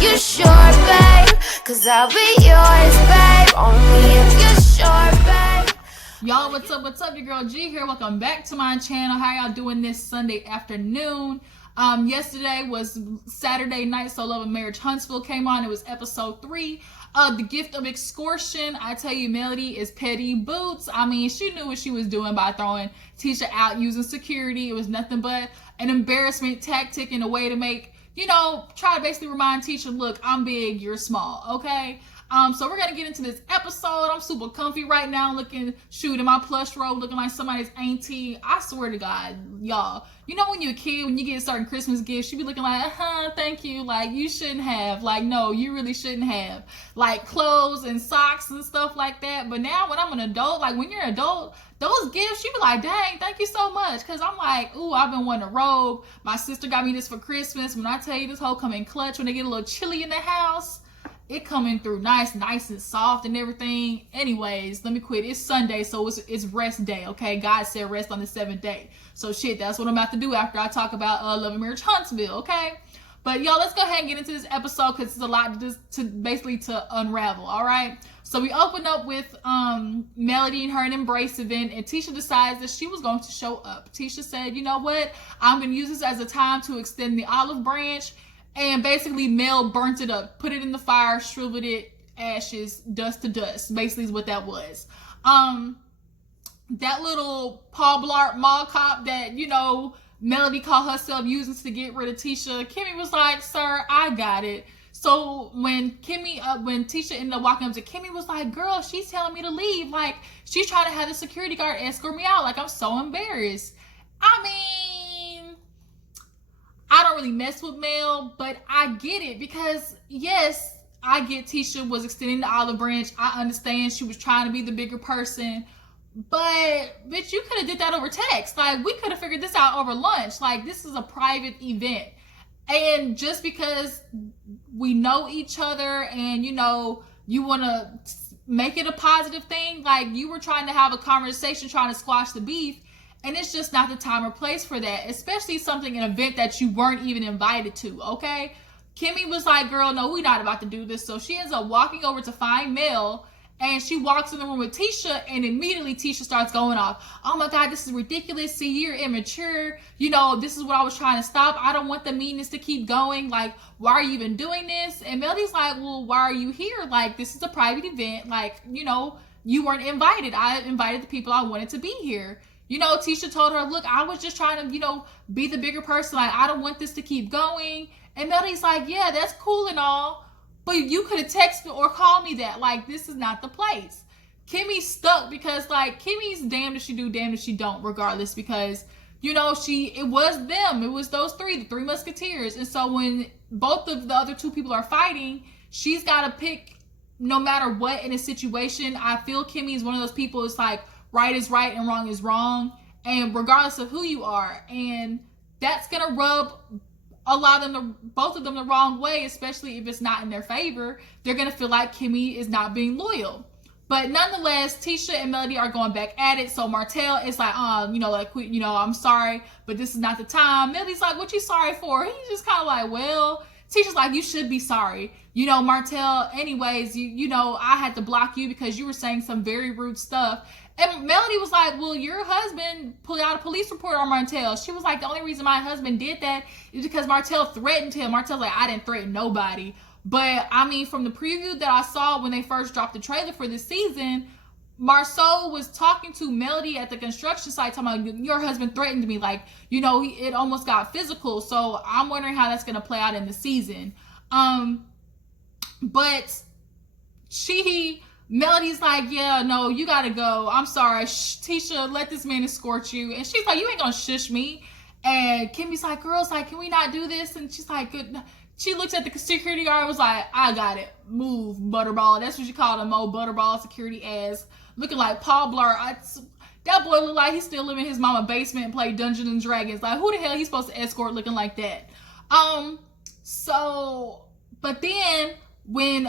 if you're sure, babe. Cause I'll be yours, babe. Only if you're sure, babe. Y'all, what's up? What's up? Your girl G here. Welcome back to my channel. How y'all doing this Sunday afternoon? Yesterday was Saturday night, so Love and Marriage Huntsville came on. It was episode 3 of The Gift of Extortion. I tell you, Melody is petty boots. I mean, she knew what she was doing by throwing Tisha out using security. It was nothing but an embarrassment tactic and a way to make, try to basically remind Tisha, look, I'm big, you're small, okay? So we're gonna get into this episode. I'm super comfy right now, looking, in my plush robe, looking like somebody's auntie. I swear to God, y'all. You know when you're a kid, when you get certain Christmas gifts, you be looking like, thank you. Like, you shouldn't have. Like, no, you really shouldn't have. Like, clothes and socks and stuff like that. But now when I'm an adult, like, when you're an adult, those gifts, you be like, dang, thank you so much. Because I'm like, ooh, I've been wanting a robe. My sister got me this for Christmas. When I tell you, this whole come in clutch when they get a little chilly in the house. It coming through nice and soft and everything. Anyways, let me quit. It's Sunday, so it's rest day, okay? God said rest on the 7th day. So shit, that's what I'm about to do after I talk about Love and Marriage Huntsville, okay? But y'all, let's go ahead and get into this episode because it's a lot to unravel, all right? So we open up with Melody and her an embrace event, and Tisha decides that she was going to show up. Tisha said, you know what? I'm going to use this as a time to extend the olive branch. And basically, Mel burnt it up, put it in the fire, shriveled it, ashes, dust to dust. Basically is what that was. That little Paul Blart mall cop that, Melody called herself using to get rid of Tisha, Kimmi was like, sir, I got it. So when Tisha ended up walking up to Kimmi, was like, girl, she's telling me to leave. Like, she's trying to have the security guard escort me out. Like, I'm so embarrassed. I mean, I don't really mess with Mel, but I get it because, yes, I get Tisha was extending the olive branch. I understand she was trying to be the bigger person, but bitch, you could have did that over text. Like, we could have figured this out over lunch. Like, this is a private event. And just because we know each other and, you want to make it a positive thing, like, you were trying to have a conversation, trying to squash the beef. And it's just not the time or place for that, especially an event that you weren't even invited to, okay? Kimmi was like, girl, no, we're not about to do this. So she ends up walking over to find Mel, and she walks in the room with Tisha, and immediately Tisha starts going off. Oh my God, this is ridiculous. See, you're immature. This is what I was trying to stop. I don't want the meanness to keep going. Like, why are you even doing this? And Melody's like, well, why are you here? Like, this is a private event. Like, you weren't invited. I invited the people I wanted to be here. Tisha told her, look, I was just trying to, be the bigger person. Like, I don't want this to keep going. And Melody's like, yeah, that's cool and all, but you could have texted or called me that. Like, this is not the place. Kimmi's stuck because, like, Kimmi's damned if she do, damned if she don't, regardless, because, it was them. It was those the three musketeers. And so when both of the other two people are fighting, she's got to pick no matter what in a situation. I feel Kimmi is one of those people. It's like, right is right and wrong is wrong, and regardless of who you are, and that's gonna rub both of them the wrong way, especially if it's not in their favor. They're gonna feel like Kimmi is not being loyal. But nonetheless, Tisha and Melody are going back at it. So Martell is like, I'm sorry, but this is not the time. Melody's like, what you sorry for? He's just kind of like, well, Tisha's like, you should be sorry. Martell, anyways, I had to block you because you were saying some very rude stuff. And Melody was like, well, your husband pulled out a police report on Martell. She was like, the only reason my husband did that is because Martell threatened him. Martell's like, I didn't threaten nobody. But, I mean, from the preview that I saw when they first dropped the trailer for this season, Marsau was talking to Melody at the construction site, talking about, your husband threatened me. Like, it almost got physical. So I'm wondering how that's going to play out in the season. But Melody's like, yeah, no, you got to go. I'm sorry. Tisha, let this man escort you. And she's like, you ain't going to shush me. And Kimmi's like, girls, like, can we not do this? And she's like, good. She looks at the security guard and was like, I got it. Move, Butterball. That's what she called him, Butterball security ass. Looking like Paul Blart. That boy looked like he's still living in his mama basement and play Dungeons and Dragons. Like, who the hell he's supposed to escort looking like that? But then when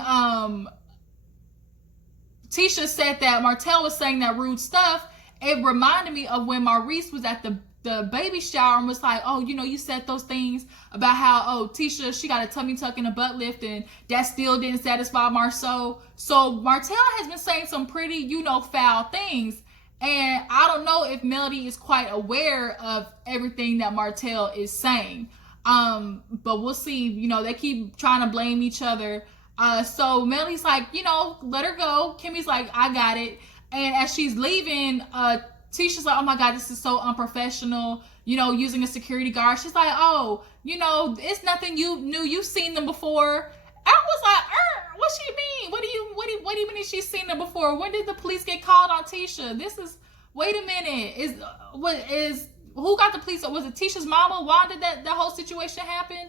Tisha said that Martell was saying that rude stuff, it reminded me of when Maurice was at the the baby shower and was like, oh, you know, you said those things about how, oh, Tisha, she got a tummy tuck and a butt lift, and that still didn't satisfy Marsau. So Martell has been saying some pretty, you know, foul things. And I don't know if Melody is quite aware of everything that Martell is saying. But we'll see. You know, they keep trying to blame each other. So Melody's like, you know, let her go. Kimmi's like, I got it. And as she's leaving, Tisha's like, oh my God, this is so unprofessional, you know, using a security guard. She's like, oh, you know, it's nothing new. You've seen them before. I was like, what she mean? What do you mean she's seen them before? When did the police get called on Tisha? Wait a minute. Who got the police? Was it Tisha's mama? Why did that whole situation happen?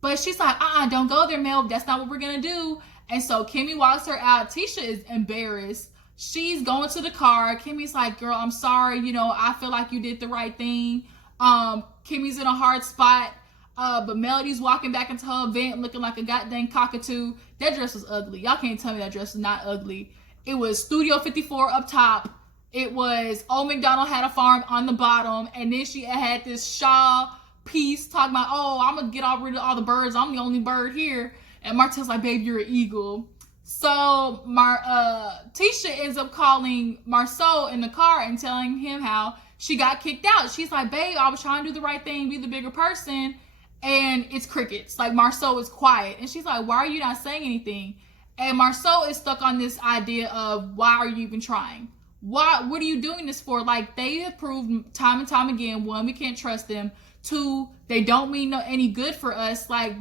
But she's like, don't go there, Mel. That's not what we're going to do. And so Kimmi walks her out. Tisha is embarrassed. She's going to the car. Kimmi's like, girl, I'm sorry. You know, I feel like you did the right thing. Kimmy's in a hard spot. But Melody's walking back into her event looking like a goddamn cockatoo. That dress was ugly. Y'all can't tell me that dress was not ugly. It was Studio 54 up top. It was Old McDonald Had a Farm on the bottom. And then she had this shawl piece talking about, oh, I'm going to get rid of all the birds. I'm the only bird here. And Martell's like, babe, you're an eagle. So Tisha ends up calling Marsau in the car and telling him how she got kicked out. She's like, babe, I was trying to do the right thing, be the bigger person. And it's crickets. Like, Marsau is quiet. And she's like, why are you not saying anything? And Marsau is stuck on this idea of, why are you even trying? What are you doing this for? Like, they have proved time and time again, one, we can't trust them. Two, they don't mean any good for us. Like,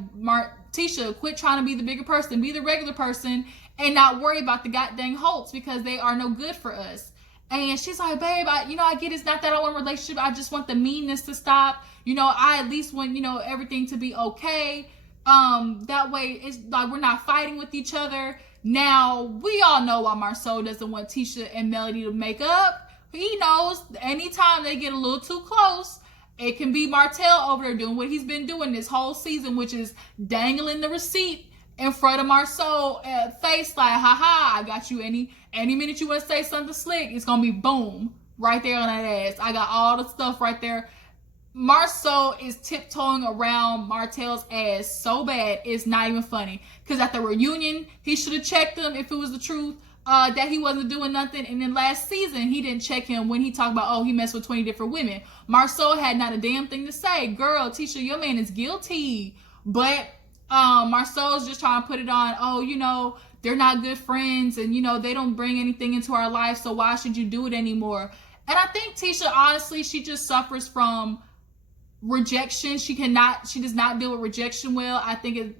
Tisha, quit trying to be the bigger person, be the regular person, and not worry about the goddamn Holtz because they are no good for us. And she's like, babe, I get it's not that I want a relationship. I just want the meanness to stop. You know, I at least want, everything to be okay. That way it's like we're not fighting with each other. Now, we all know why Marsau doesn't want Tisha and Melody to make up. He knows anytime they get a little too close, it can be Martell over there doing what he's been doing this whole season, which is dangling the receipt in front of Marsau face like, haha, I got you. Any minute you want to say something slick, it's going to be boom, right there on that ass. I got all the stuff right there. Marsau is tiptoeing around Martell's ass so bad, it's not even funny. Because at the reunion, he should have checked him if it was the truth. That he wasn't doing nothing. And then last season, he didn't check him when he talked about, oh, he messed with 20 different women. Marsau had not a damn thing to say. Girl, Tisha, your man is guilty. But Marsau's just trying to put it on, oh, they're not good friends. And, they don't bring anything into our life. So why should you do it anymore? And I think Tisha, honestly, she just suffers from rejection. She does not deal with rejection well. I think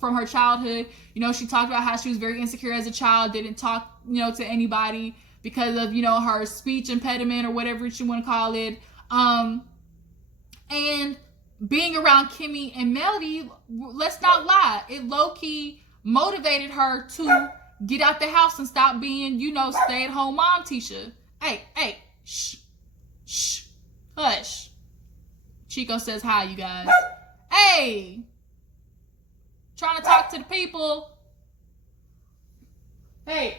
from her childhood, she talked about how she was very insecure as a child, didn't talk to anybody because of her speech impediment or whatever you want to call it. And being around Kimmi and Melody, let's not lie, it low-key motivated her to get out the house and stop being stay-at-home mom. Tisha, hey, shh, hush. Chico says hi, you guys. Hey! Trying to talk to the people. Hey.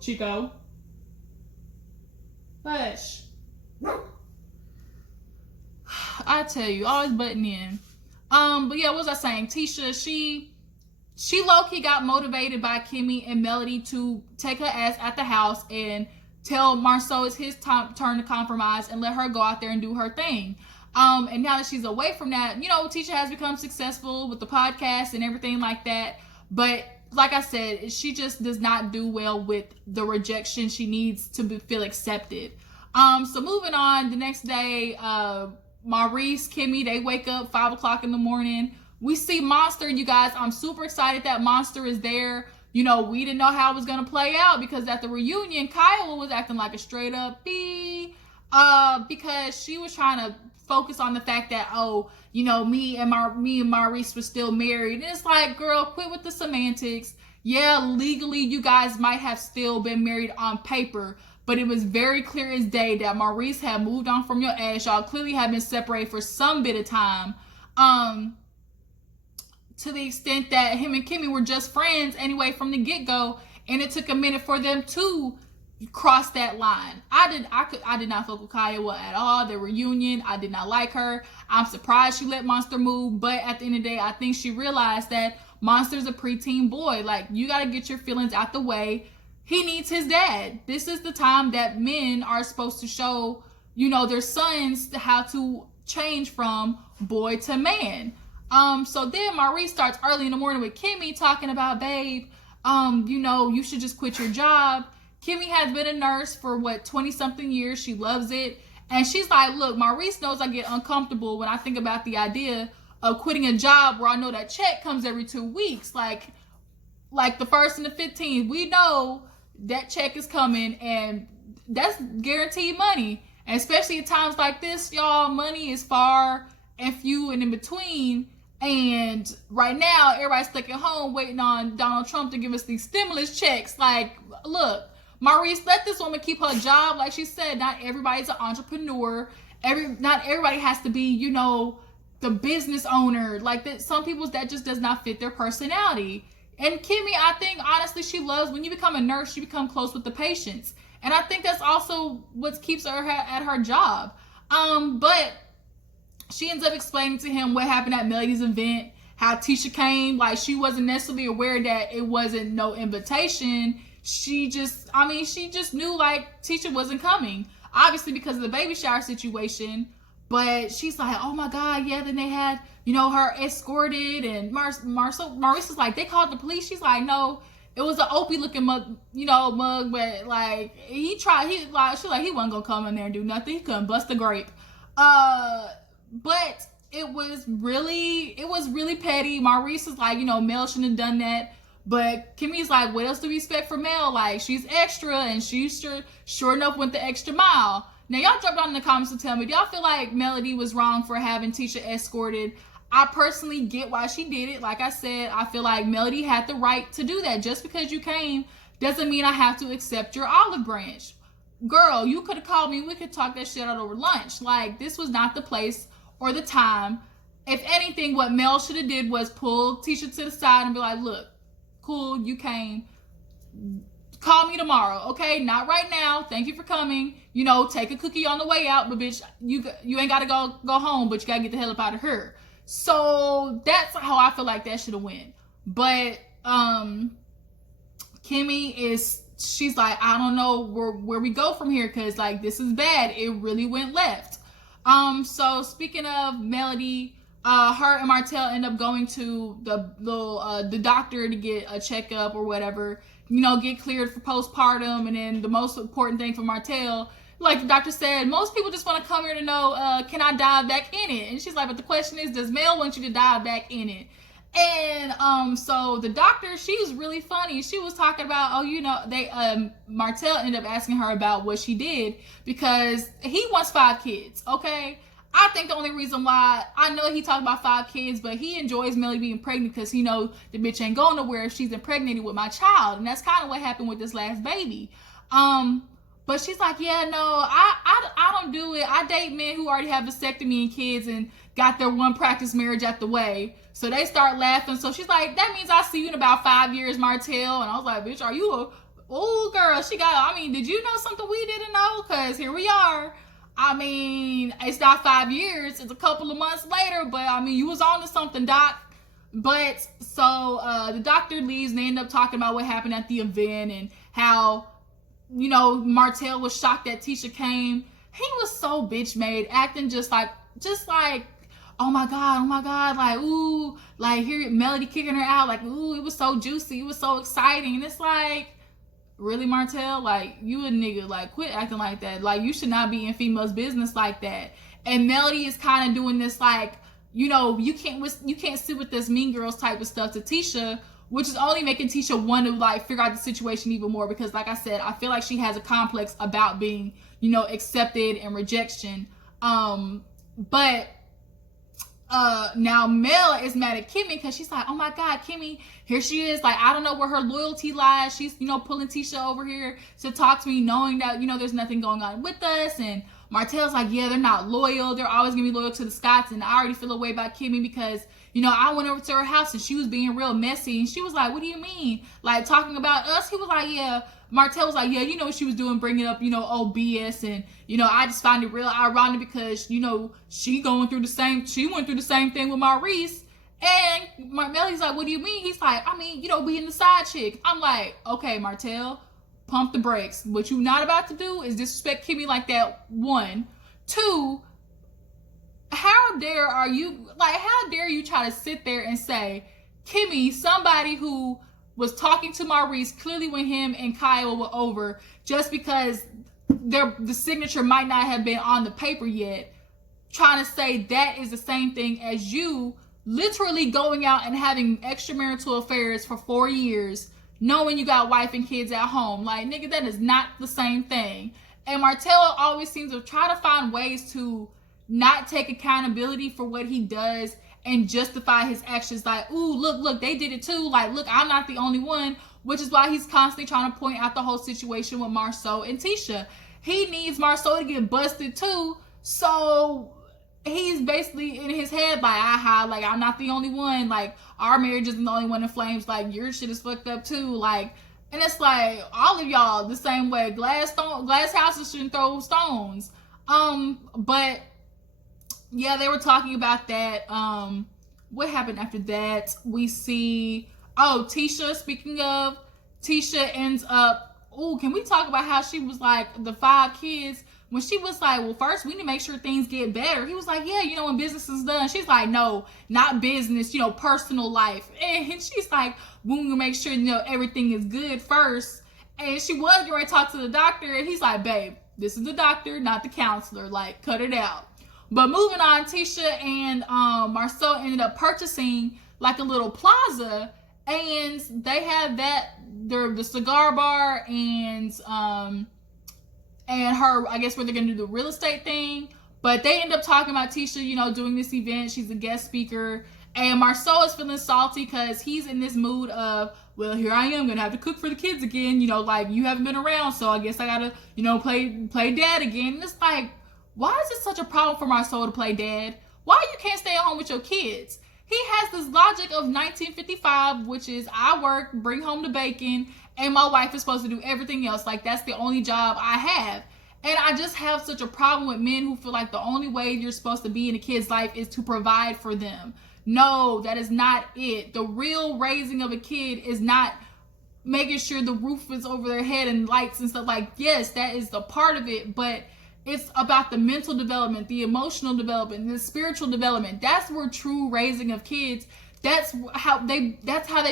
Chico. Hush. I tell you, always butting in. But yeah, what was I saying? Tisha, she low-key got motivated by Kimmi and Melody to take her ass at the house and tell Marsau it's his turn to compromise and let her go out there and do her thing. And now that she's away from that, Tisha has become successful with the podcast and everything like that. But like I said, she just does not do well with the rejection. She needs to feel accepted. So moving on, the next day, Maurice, Kimmi, they wake up 5 o'clock in the morning. We see Monster, you guys. I'm super excited that Monster is there. We didn't know how it was going to play out because at the reunion, Kyle was acting like a straight up B because she was trying to focus on the fact that, me and Maurice were still married. And it's like, girl, quit with the semantics. Yeah, legally, you guys might have still been married on paper, but it was very clear as day that Maurice had moved on from your ass. Y'all clearly have been separated for some bit of time. To the extent that him and Kimmi were just friends anyway from the get-go, and it took a minute for them to crossed that line. I did not fuck with Kiowa at all. The reunion, I did not like her. I'm surprised she let Monster move, but at the end of the day, I think she realized that Monster's a preteen boy. Like, you gotta get your feelings out the way. He needs his dad. This is the time that men are supposed to show, their sons how to change from boy to man. So then Maurice starts early in the morning with Kimmi talking about, babe, you should just quit your job. Kimmi has been a nurse for 20-something years. She loves it. And she's like, look, Maurice knows I get uncomfortable when I think about the idea of quitting a job where I know that check comes every 2 weeks. Like the 1st and the 15th, we know that check is coming, and that's guaranteed money. And especially at times like this, y'all, money is far and few and in between. And right now, everybody's stuck at home waiting on Donald Trump to give us these stimulus checks. Like, look, Maurice, let this woman keep her job. Like she said, not everybody's an entrepreneur. Not everybody has to be, the business owner. Like, that, some people, that just does not fit their personality. And Kimmi, I think, honestly, she loves, when you become a nurse, you become close with the patients. And I think that's also what keeps her at her job. But she ends up explaining to him what happened at Melody's event, how Tisha came. Like, she wasn't necessarily aware that it wasn't no invitation. She just knew, like, Tisha wasn't coming. Obviously, because of the baby shower situation. But she's like, oh my God, yeah, then they had, her escorted. And Maurice is like, they called the police. She's like, no, it was an Opie looking mug, but like, she's like, he wasn't gonna come in there and do nothing. He couldn't bust a grape. But it was really petty. Maurice is like, Mel shouldn't have done that. But Kimmi's like, what else do we expect from Mel? Like, she's extra, and she sure enough went the extra mile. Now, y'all drop down in the comments and tell me, do y'all feel like Melody was wrong for having Tisha escorted? I personally get why she did it. Like I said, I feel like Melody had the right to do that. Just because you came doesn't mean I have to accept your olive branch. Girl, you could have called me. We could talk that shit out over lunch. Like, this was not the place or the time. If anything, what Mel should have did was pull Tisha to the side and be like, look, cool, you came. Call me tomorrow, okay? Not right now. Thank you for coming. Take a cookie on the way out, but bitch, you ain't gotta go home, but you gotta get the hell up out of here. So that's how I feel like that should have went. But Kimmi she's like, I don't know where we go from here, because like, this is bad. It really went left. So speaking of Melody, her and Martell end up going to the doctor to get a checkup or whatever, get cleared for postpartum. And then the most important thing for Martell, like the doctor said, most people just want to come here to know, can I dive back in it? And she's like, but the question is, does Mel want you to dive back in it? And so the doctor, she was really funny. She was talking about, Martell ended up asking her about what she did, because he wants 5 kids, okay? I think the only reason why, I know he talked about 5 kids, but he enjoys Melody being pregnant because he knows the bitch ain't going nowhere if she's impregnated with my child. And that's kind of what happened with this last baby. But she's like, yeah, no, I don't do it. I date men who already have vasectomy and kids and got their one practice marriage out the way. So they start laughing. So she's like, that means I'll see you in about 5 years, Martell. And I was like, bitch, are you girl, did you know something we didn't know? Because here we are. It's not 5 years. It's a couple of months later. But, you was on to something, Doc. But, so, the doctor leaves and they end up talking about what happened at the event and how, Martell was shocked that Tisha came. He was so bitch made, acting just like, oh my God, like, ooh, like, hear Melody kicking her out, like, ooh, it was so juicy, it was so exciting. And it's like, really, Martell? Like, you a nigga, like, quit acting like that. Like, you should not be in females' business like that. And Melody is kind of doing this, like, you can't sit with this mean girls type of stuff to Tisha, which is only making Tisha want to, like, figure out the situation even more, because, like I said, I feel like she has a complex about being, accepted and rejection. But now Mel is mad at Kimmi because she's like, oh my God, Kimmi, here she is. Like, I don't know where her loyalty lies. She's, pulling Tisha over here to talk to me, knowing that, there's nothing going on with us. And Martell's like, yeah, they're not loyal. They're always gonna be loyal to the Scotts. And I already feel a way about Kimmi because, I went over to her house and she was being real messy. And she was like, what do you mean? Like, talking about us? He was like, yeah. Martell was like, yeah, you know what she was doing, bringing up, old BS. And, I just find it real ironic because, she went through the same thing with Maurice. And Melly's like, what do you mean? He's like, I mean, being the side chick. I'm like, okay, Martell, pump the brakes. What you not about to do is disrespect Kimmi like that, one. Two, how dare you try to sit there and say, Kimmi, somebody who was talking to Maurice clearly when him and Kyle were over, just because the signature might not have been on the paper yet, trying to say that is the same thing as you literally going out and having extramarital affairs for 4 years, knowing you got wife and kids at home. Like, nigga, that is not the same thing. And Martell always seems to try to find ways to not take accountability for what he does and justify his actions. Like, ooh, look, they did it too. Like, look, I'm not the only one, which is why he's constantly trying to point out the whole situation with Marsau and Tisha. He needs Marsau to get busted too, so he's basically in his head like, aha, like, I'm not the only one. Like, our marriage isn't the only one in flames. Like, your shit is fucked up too. Like, and it's like, all of y'all the same way. Glass houses shouldn't throw stones. But yeah, they were talking about that. What happened after that? We see, Tisha, speaking of, Tisha ends up, can we talk about how she was like, the 5 kids, when she was like, well, first we need to make sure things get better. He was like, yeah, when business is done. She's like, no, not business, personal life. And she's like, we need to make sure, everything is good first. And she was going to talk to the doctor. And he's like, babe, this is the doctor, not the counselor. Like, cut it out. But moving on, Tisha and Marsau ended up purchasing like a little plaza. And they had the cigar bar and her, I guess, where they're going to do the real estate thing. But they end up talking about Tisha, doing this event. She's a guest speaker. And Marsau is feeling salty because he's in this mood of, well, here I am going to have to cook for the kids again. Like, you haven't been around, so I guess I got to, play dad again. And it's like, why is it such a problem for Marsau to play dad? Why you can't stay at home with your kids? He has this logic of 1955, which is I work, bring home the bacon, and my wife is supposed to do everything else. Like, that's the only job I have. And I just have such a problem with men who feel like the only way you're supposed to be in a kid's life is to provide for them. No, that is not it. The real raising of a kid is not making sure the roof is over their head and lights and stuff. Like, yes, that is the part of it, but it's about the mental development, the emotional development, the spiritual development. That's where true raising of kids, that's how they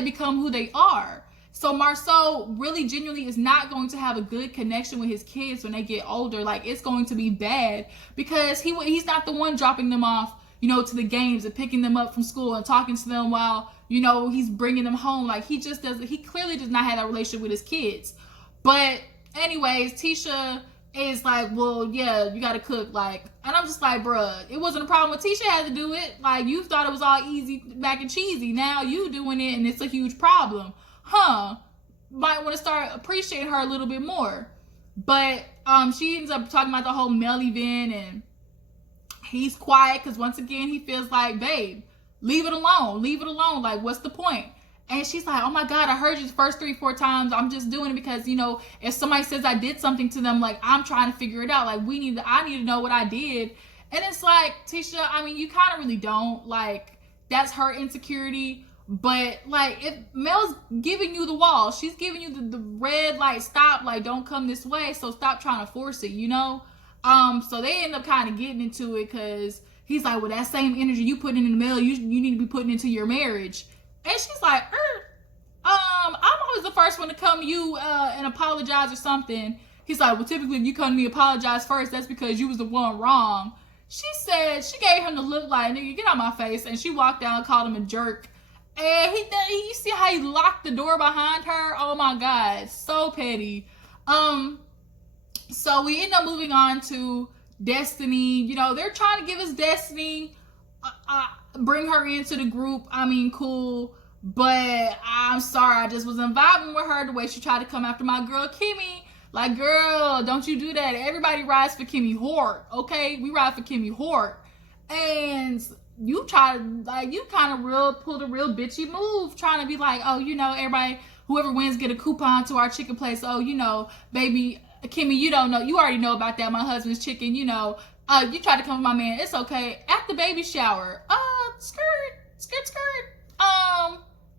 become who they are. So Marsau really genuinely is not going to have a good connection with his kids when they get older. Like, it's going to be bad because he's not the one dropping them off, to the games and picking them up from school and talking to them while, he's bringing them home. Like, he clearly does not have that relationship with his kids. But anyways, Tisha is like, well, yeah, you gotta cook. Like, and I'm just like, bruh, it wasn't a problem when Tisha had to do it. Like, you thought it was all easy, mac and cheesy. Now you doing it and it's a huge problem. Might want to start appreciating her a little bit more. But she ends up talking about the whole Mel event, and he's quiet because once again he feels like, babe, leave it alone. Like, what's the point? And she's like, oh my God, I heard you the first 3-4 times. I'm just doing it because, if somebody says I did something to them, like, I'm trying to figure it out. Like, I need to know what I did. And it's like, Tisha, I mean, you kind of really don't. Like, that's her insecurity. But, like, if Mel's giving you the wall, she's giving you the red light, stop, like, don't come this way, so stop trying to force it, So they end up kind of getting into it because he's like, well, that same energy you putting in the mail, you need to be putting into your marriage. And she's like, I'm always the first one to come to you and apologize or something. He's like, well, typically if you come to me apologize first, that's because you was the one wrong. She said, she gave him the look like, nigga, get out my face. And she walked down and called him a jerk. And you see how he locked the door behind her? Oh my God, so petty. So we end up moving on to Destiny. They're trying to give us Destiny, bring her into the group. I mean, cool, but I'm sorry, I just wasn't vibing with her the way she tried to come after my girl Kimmi. Like, girl, don't you do that. Everybody rides for Kimmi Hort, okay? We ride for Kimmi Hort. And you try to, like, you kind of pulled a real bitchy move, trying to be like, oh, you know, everybody, whoever wins get a coupon to our chicken place. Oh, you know, baby, Kimmi, you don't know, you already know about that. My husband's chicken, you know. You tried to come with my man. It's okay. At the baby shower, skirt.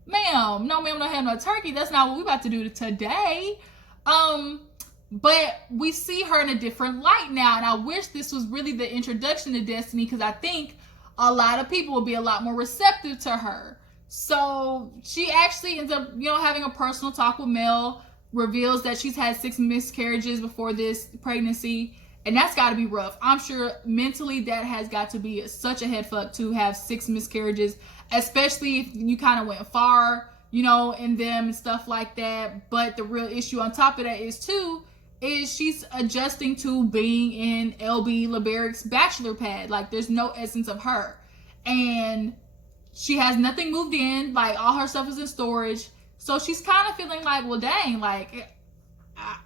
Ma'am, no, ma'am, don't have no turkey. That's not what we about to do today. But we see her in a different light now, and I wish this was really the introduction to Destiny, because I think a lot of people will be a lot more receptive to her. So she actually ends up, you know, having a personal talk with Mel, reveals that she's had 6 miscarriages before this pregnancy, and that's got to be rough. I'm sure mentally that has got to be such a head fuck to have 6 miscarriages, especially if you kind of went far, you know, in them and stuff like that. But the real issue on top of that is she's adjusting to being in LB LeBarrick's bachelor pad. Like, there's no essence of her. And she has nothing moved in. Like, all her stuff is in storage. So she's kind of feeling like, well, dang, like,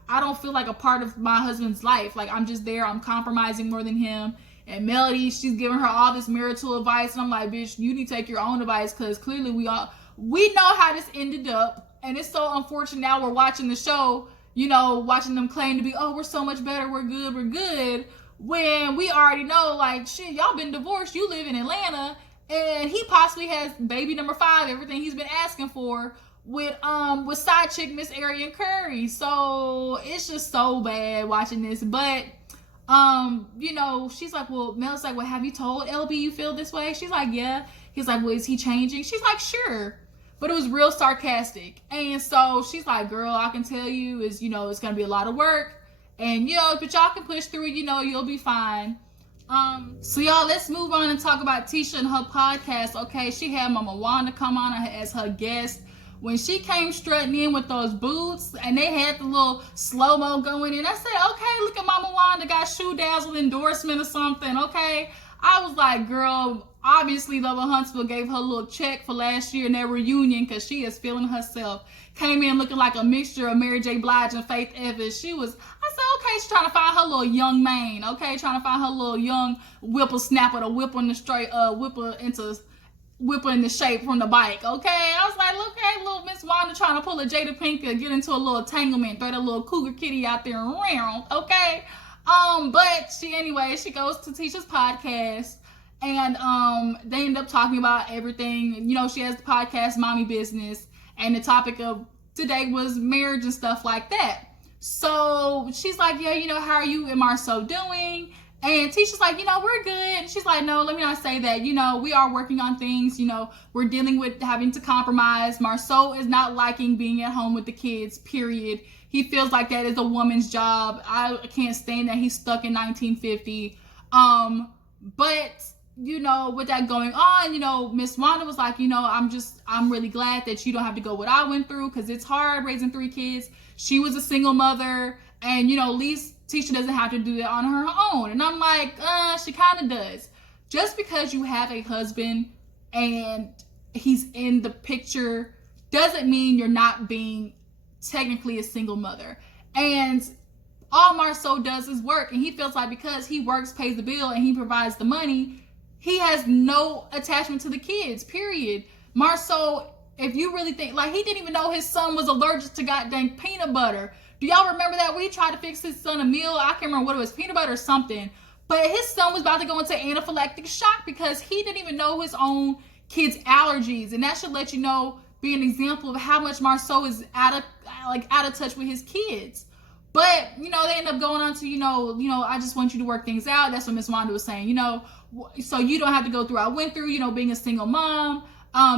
I don't feel like a part of my husband's life. Like, I'm just there. I'm compromising more than him. And Melody, she's giving her all this marital advice. And I'm like, bitch, you need to take your own advice, because clearly we know how this ended up. And it's so unfortunate now we're watching the show, you know, watching them claim to be, oh, we're so much better, we're good, when we already know, like, shit, y'all been divorced, you live in Atlanta, and he possibly has baby number 5, everything he's been asking for, with side chick Miss Arian Curry. So it's just so bad watching this. But you know, she's like, well, Mel's like, well, have you told LB you feel this way? She's like, yeah. He's like, well, is he changing? She's like, sure. But it was real sarcastic. And so she's like, girl, I can tell you is, you know, it's going to be a lot of work. And, you know, but y'all can push through it. You know, you'll be fine. So y'all, let's move on and talk about Tisha and her podcast. Okay, she had Mama Wanda come on as her guest. When she came strutting in with those boots and they had the little slow-mo going in, I said, okay, look at Mama Wanda got Shoe Dazzle endorsement or something, okay? I was like, girl, obviously Love of Huntsville gave her a little check for last year in their reunion, because she is feeling herself. Came in looking like a mixture of Mary J. Blige and Faith Evans. I said, okay, she's trying to find her little young man, okay? Trying to find her little young whippersnapper to whip her in the shape from the bike, okay? I was like, okay, little Miss Wanda trying to pull a Jada Pinkett, get into a little entanglement, throw that little cougar kitty out there around, okay? But she goes to Tisha's podcast, and they end up talking about everything. You know, she has the podcast Mommy Business, and the topic of today was marriage and stuff like that. So she's like, yeah, you know, how are you and Marsau doing? And Tisha's like, you know, we're good. And she's like, no, let me not say that. You know, we are working on things. You know, we're dealing with having to compromise. Marsau is not liking being at home with the kids, period. He feels like that is a woman's job. I can't stand that he's stuck in 1950. But, you know, with that going on, you know, Miss Wanda was like, you know, I'm really glad that you don't have to go what I went through, because it's hard raising 3 kids. She was a single mother, and, you know, at least Tisha doesn't have to do that on her own. And I'm like, she kind of does. Just because you have a husband and he's in the picture doesn't mean you're not being technically a single mother. And all Marsau does is work, and he feels like because he works, pays the bill, and he provides the money, he has no attachment to the kids, period. Marsau, if you really think, like, he didn't even know his son was allergic to goddamn peanut butter. Do y'all remember that? We tried to fix his son a meal. I can't remember what it was, peanut butter or something. But his son was about to go into anaphylactic shock because he didn't even know his own kids' allergies. And that should let you know, be an example of how much Marsau is out of touch with his kids. But, you know, they end up going on to, you know, I just want you to work things out. That's what Miss Wanda was saying, you know, so you don't have to go through what I went through, you know, being a single mom.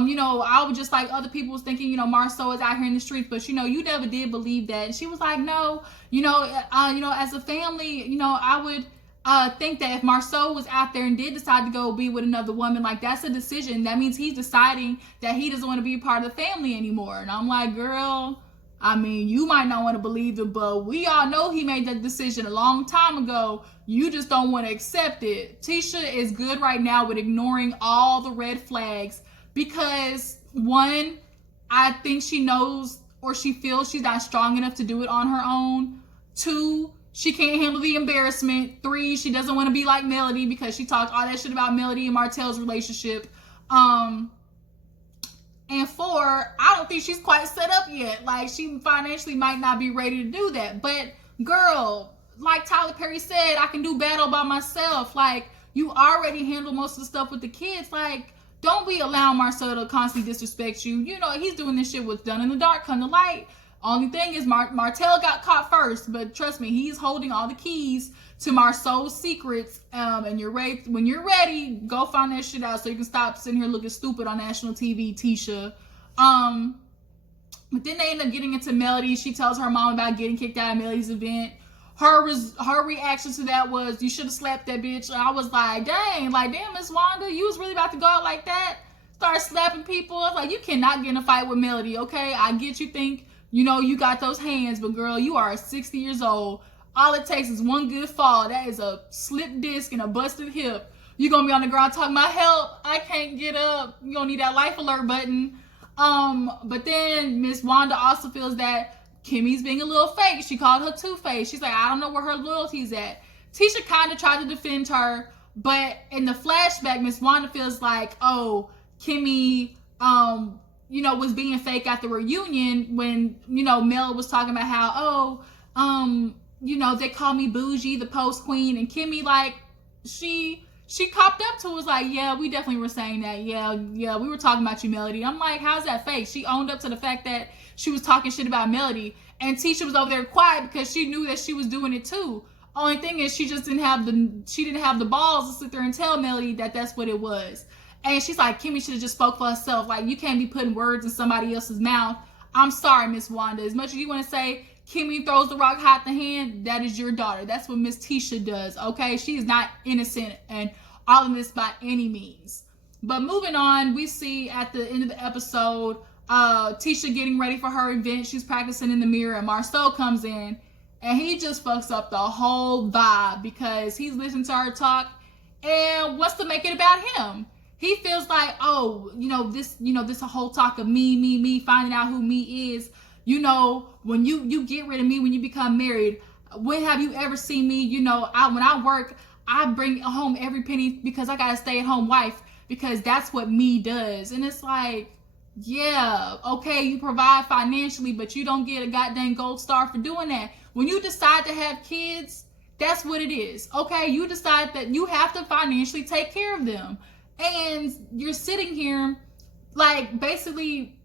You know, I was just like other people was thinking, you know, Marsau is out here in the streets, but, you know, you never did believe that. And she was like, no, you know, as a family, you know, I would think that if Marsau was out there and did decide to go be with another woman, like, that's a decision. That means he's deciding that he doesn't want to be a part of the family anymore. And I'm like, girl, I mean, you might not want to believe it, but we all know he made that decision a long time ago. You just don't want to accept it. Tisha is good right now with ignoring all the red flags. Because, one, I think she knows or she feels she's not strong enough to do it on her own. 2, she can't handle the embarrassment. 3, she doesn't want to be like Melody because she talked all that shit about Melody and Martell's relationship. And 4, I don't think she's quite set up yet. Like, she financially might not be ready to do that. But, girl, like Tyler Perry said, I can do battle by myself. Like, you already handle most of the stuff with the kids. Like, don't be allowing Marsau to constantly disrespect you. You know, he's doing this shit what's done in the dark, come to light. Only thing is Martell got caught first, but trust me, he's holding all the keys to Marsau's secrets. And you're ready. When you're ready, go find that shit out so you can stop sitting here looking stupid on national TV, Tisha. But then they end up getting into Melody. She tells her mom about getting kicked out of Melody's event. Her reaction to that was, you should have slapped that bitch. And I was like, damn, Miss Wanda, you was really about to go out like that? Start slapping people? Like, you cannot get in a fight with Melody, okay? I get you think, you know, you got those hands, but girl, you are 60 years old. All it takes is one good fall. That is a slipped disc and a busted hip. You're going to be on the ground talking about help. I can't get up. You're going to need that life alert button. But then Miss Wanda also feels that Kimmi's being a little fake. She called her two-faced. She's like, I don't know where her loyalty's at. Tisha kind of tried to defend her, but in the flashback, Miss Wanda feels like, oh, Kimmi, you know, was being fake at the reunion when, you know, Mel was talking about how, you know, they call me bougie, the post queen, and Kimmi, like, she copped up to it, was like, yeah, we definitely were saying that. Yeah, we were talking about you, Melody. I'm like, how's that fake? She owned up to the fact that she was talking shit about Melody, and Tisha was over there quiet because she knew that she was doing it too. Only thing is, she didn't have the balls to sit there and tell Melody that that's what it was. And she's like, Kimmi should have just spoke for herself. Like, you can't be putting words in somebody else's mouth. I'm sorry, Miss Wanda. As much as you want to say Kimmi throws the rock hot in the hand, that is your daughter. That's what Miss Tisha does, okay? She is not innocent and all of this by any means. But moving on, we see at the end of the episode, Tisha getting ready for her event. She's practicing in the mirror, and Marsau comes in, and he just fucks up the whole vibe because he's listening to her talk and wants to make it about him. He feels like, oh, this whole talk of me, finding out who me is. You know, when you get rid of me, when you become married, when have you ever seen me? You know, when I work, I bring home every penny because I got a stay-at-home wife because that's what me does. And it's like, yeah, okay, you provide financially, but you don't get a goddamn gold star for doing that. When you decide to have kids, that's what it is. Okay, you decide that you have to financially take care of them. And you're sitting here, like, basically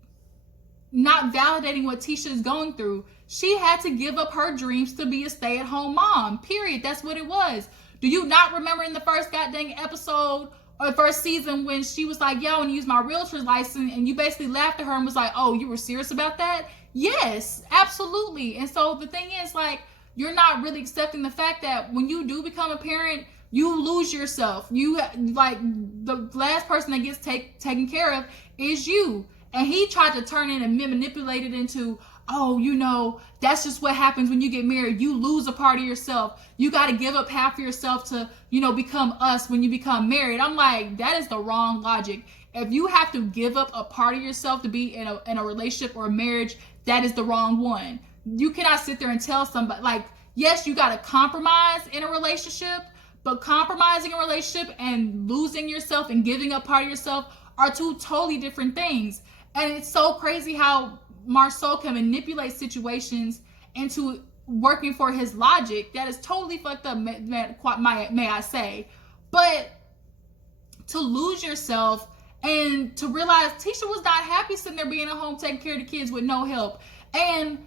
not validating what Tisha is going through. She had to give up her dreams to be a stay-at-home mom, period. That's what it was. Do you not remember in the first goddamn episode or the first season when she was like, yo, I want to use my realtor's license, and you basically laughed at her and was like, oh, you were serious about that? Yes, absolutely. And so the thing is, like, you're not really accepting the fact that when you do become a parent, you lose yourself. You, like, the last person that gets taken care of is you. And he tried to turn it and manipulate it into, oh, you know, that's just what happens when you get married. You lose a part of yourself. You got to give up half of yourself to, you know, become us when you become married. I'm like, that is the wrong logic. If you have to give up a part of yourself to be in a relationship or a marriage, that is the wrong one. You cannot sit there and tell somebody, like, yes, you got to compromise in a relationship, but compromising a relationship and losing yourself and giving up part of yourself are two totally different things. And it's so crazy how Marsau can manipulate situations into working for his logic. That is totally fucked up, may I say. But to lose yourself and to realize Tisha was not happy sitting there being at home taking care of the kids with no help. And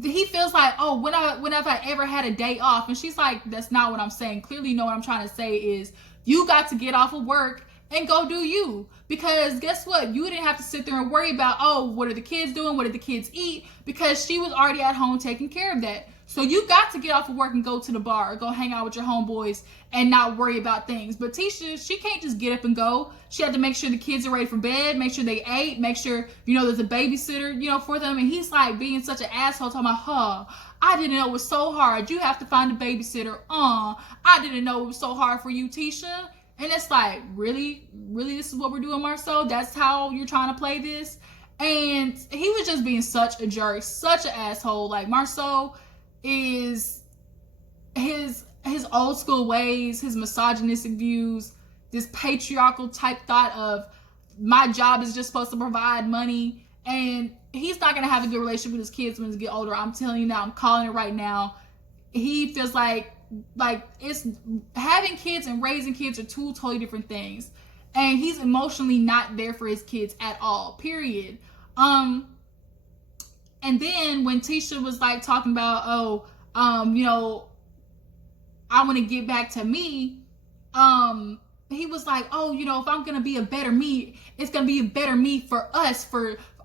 he feels like, oh, when have I ever had a day off? And she's like, that's not what I'm saying. Clearly, you know what I'm trying to say is you got to get off of work and go do you. Because guess what? You didn't have to sit there and worry about, oh, what are the kids doing? What did the kids eat? Because she was already at home taking care of that. So you got to get off of work and go to the bar or go hang out with your homeboys and not worry about things. But Tisha, she can't just get up and go. She had to make sure the kids are ready for bed, make sure they ate, make sure, you know, there's a babysitter, you know, for them. And he's like being such an asshole, talking about, I didn't know it was so hard. You have to find a babysitter. I didn't know it was so hard for you, Tisha. And it's like, really, this is what we're doing, Marsau? That's how you're trying to play this? And he was just being such a jerk, such an asshole. Like, Marsau is his old school ways, his misogynistic views, this patriarchal type thought of my job is just supposed to provide money, and he's not gonna have a good relationship with his kids when they get older. I'm telling you now, I'm calling it right now. He feels like it's having kids and raising kids are two totally different things, and he's emotionally not there for his kids at all, period. And then when Tisha was like talking about, you know, I want to get back to me, he was like, oh, you know, if I'm gonna be a better me, it's gonna be a better me for us,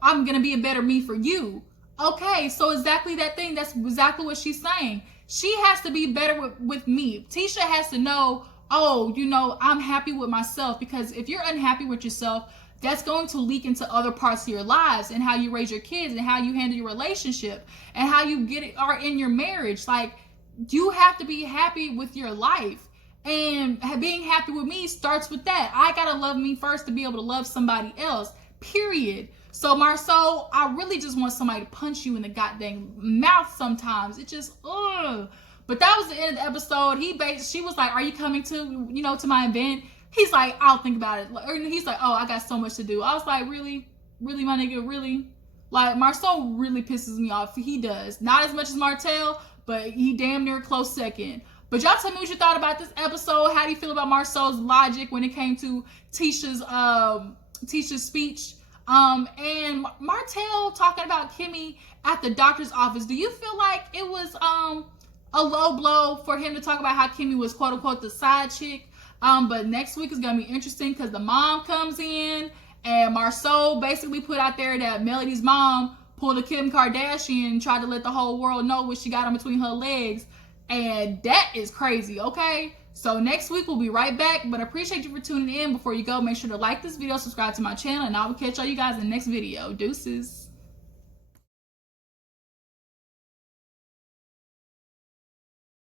I'm gonna be a better me for you. Okay, so exactly that thing, that's exactly what she's saying. She has to be better with me. Tisha has to know, oh, you know, I'm happy with myself, because if you're unhappy with yourself, that's going to leak into other parts of your lives, and how you raise your kids, and how you handle your relationship, and how you are in your marriage. Like, you have to be happy with your life. And being happy with me starts with that. I gotta love me first to be able to love somebody else, period. So Marsau, I really just want somebody to punch you in the goddamn mouth sometimes. It just, ugh. But that was the end of the episode. She was like, are you coming to, you know, to my event? He's like, I'll think about it. Or he's like, oh, I got so much to do. I was like, really? Really, my nigga? Really? Like, Marsau really pisses me off. He does. Not as much as Martell, but he damn near close second. But y'all tell me what you thought about this episode. How do you feel about Marsau's logic when it came to Tisha's speech? And Martell talking about Kimmi at the doctor's office. Do you feel like it was a low blow for him to talk about how Kimmi was quote unquote the side chick? But next week is gonna be interesting because the mom comes in, and Marsau basically put out there that Melody's mom pulled a Kim Kardashian and tried to let the whole world know what she got in between her legs. And that is crazy, okay? So next week we'll be right back, but I appreciate you for tuning in. Before you go, make sure to like this video, subscribe to my channel, and I will catch all you guys in the next video. Deuces.